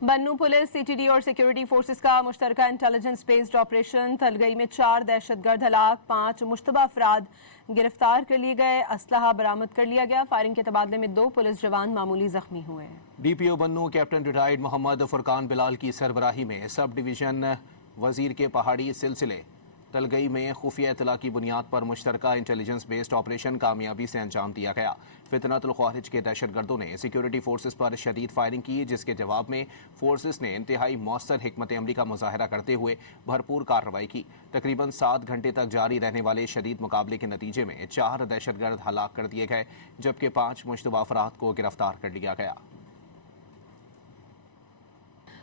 बन्नू police, CTD और security forces का मुश्तरका intelligence based operation. थलगई में 4 दहशतगर्द हलाक, 5 मुश्तबा अफराद गिरफ्तार कर लिए गए। असलहा बरामद कर लिया गया। फायरिंग के तबादले में 2 पुलिस जवान मामूली जख्मी हुए हैं। डीपीओ बन्नू कैप्टन रिटायर्ड मोहम्मद फुरकान बिलाल की सरबराही में सब डिवीजन वजीर के पहाड़ी सिलसिले तलगई में खुफिया इतला की बुनियाद पर मुश्तरका इंटेलिजेंस बेस्ड ऑपरेशन कामयाबी से अंजाम दिया गया। फितनतुल ख्वारिज के दहशतगर्दों ने सिक्योरिटी फोर्सेस पर शदीद फायरिंग की, जिसके जवाब में फोर्सेस ने इंतहाई मौसर हिकमत अमली का मुजाहरा करते हुए भरपूर कार्रवाई की। तकरीबन 7 घंटे तक जारी रहने वाले शदीद मुकाबले के नतीजे में 4 दहशतगर्द हलाक कर दिए गए, जबकि 5 मुश्तबा अफराद को गिरफ्तार कर लिया गया।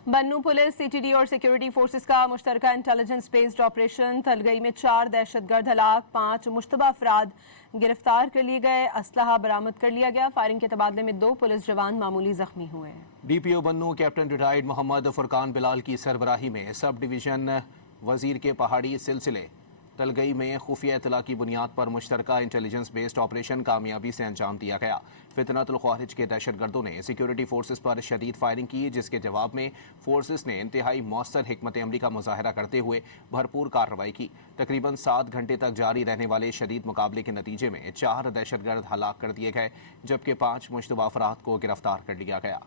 बन्नू पुलिस, सीटीडी और सिक्योरिटी फोर्सेस का मुश्तरका इंटेलिजेंस बेस्ड ऑपरेशन। थलगई में 4 दहशतगर्द हलाक, 5 मुश्तबा अफराद गिरफ्तार कर लिए गए। असलहा बरामद कर लिया गया। फायरिंग के तबादले में 2 पुलिस जवान मामूली जख्मी हुए हैं। डीपीओ बन्नू कैप्टन रिटायर्ड मोहम्मद फुरकान बिलाल की सरबराही में सब डिवीजन वजीर के पहाड़ी सिलसिले तलगई में खुफिया इतला की बुनियाद पर मुश्तरका इंटेलिजेंस बेस्ड ऑपरेशन कामयाबी से अंजाम दिया गया। फितनतुल ख्वारिज के दहशतगर्दों ने सिक्योरिटी फोर्सेस पर शदीद फायरिंग की, जिसके जवाब में फोर्सेस ने इंतहाई मौसर हिकमत अमली का मुजाहरा करते हुए भरपूर कार्रवाई की। तकरीबन 7 घंटे तक जारी रहने वाले शदीद मुकाबले के नतीजे में 4 दहशतगर्द हलाक कर दिए गए, जबकि 5 मुश्तबा अफराद को गिरफ्तार कर लिया गया।